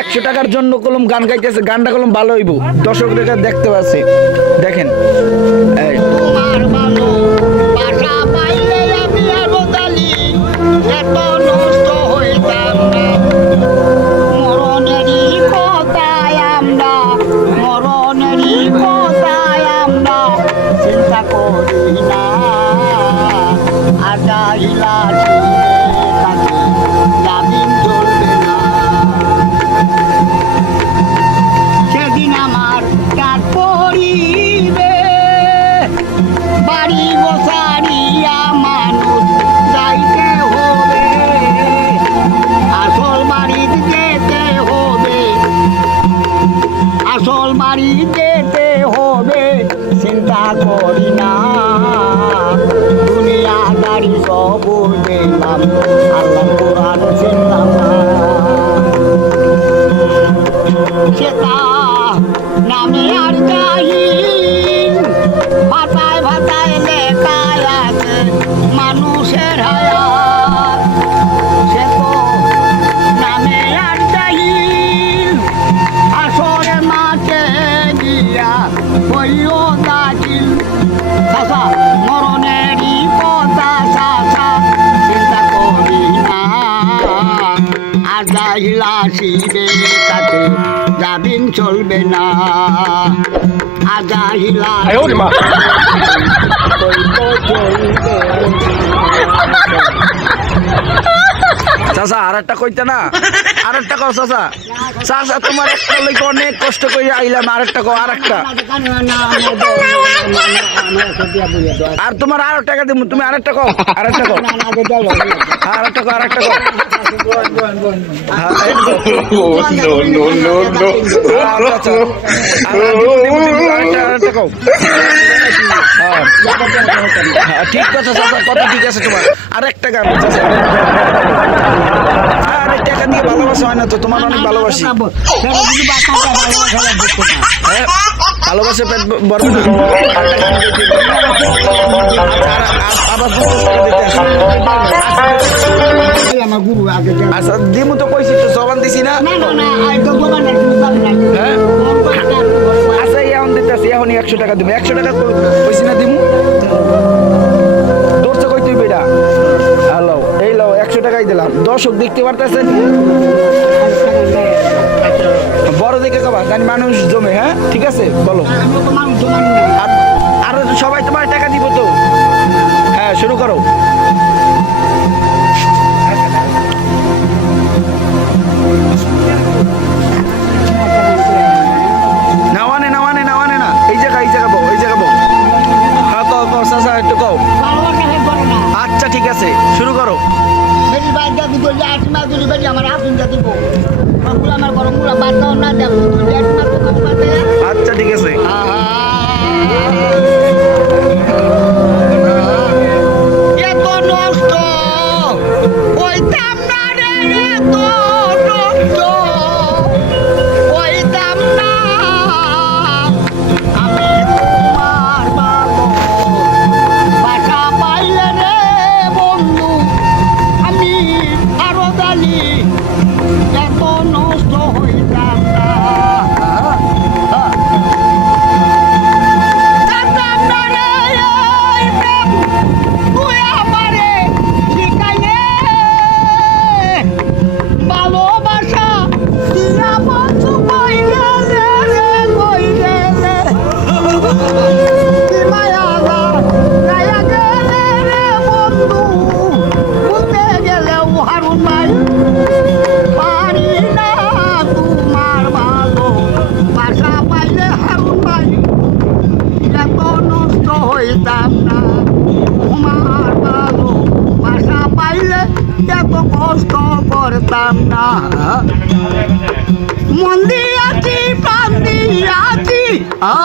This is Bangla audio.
একশো টাকার জন্য কলম গান গাইতেছে গানটা কলম ভালো হইব। দর্শকরা দেখতে পাচ্ছি। দেখেন। বাড়ি যেতে হবে চিন্তা করি না। দুনিয়া গাড়ি সব দেখলাম আল্লাহ কোরআন চিন্তা না গিয়া হইও দাখিল চাষা মরণেরই কথা চাষা চিন্তা করি না। আর যাইলা শিবে কাছে যাবিন চলবে না। আজাহিলা চাচা আর একটা কইতে না আর একটা কও চাচা চাচা তোমার একটা লইকে অনেক কষ্ট করে আইলাম আর একটা কও আর একটা আর তোমার আরও টাকা দিব তুমি আর একটা কও আর একটা কও আর একটা কও আর একটা কও হ্যাঁ। আচ্ছা, আচ্ছা। কও। হ্যাঁ। হ্যাঁ, ঠিক কথা চাচা কথা ঠিক আছে তোমার আর একটা গান চাচা আর টাকা দিয়ে ভালোবাসা হয় না তো তোমার অনেক ভালোবাসি হ্যাঁ ভালোবাসে পেট হবে। আচ্ছা, আবার আচ্ছা দিমু তো কইছি তো জবান দিছি না হ্যাঁ এখন দিতে এখন একশো টাকা দিবো একশো টাকা কই- কইছি না দিমু। দৌড়ছে কই তুই বেটা? হ্যালো, এই লো, একশো টাকাই দিলাম। দর্শক দেখতে পারতেছেন? বড় দেখে কবা, জানি মানুষ জমে হ্যাঁ? ঠিক আছে, বলো। আর সবাই তোমার টাকা দিব তো। হ্যাঁ শুরু করো। বললে আট মাস ধরে বেরি আমার ইন্দা দিব। আমার গরমগুলা বাদ না পাতে আচ্ছা ঠিক আছে। হইতাম না তোমার ভালো বাসা পাইলে এত কষ্ট করতাম না মন দিয়াছি প্রাণ দিয়াছি আ,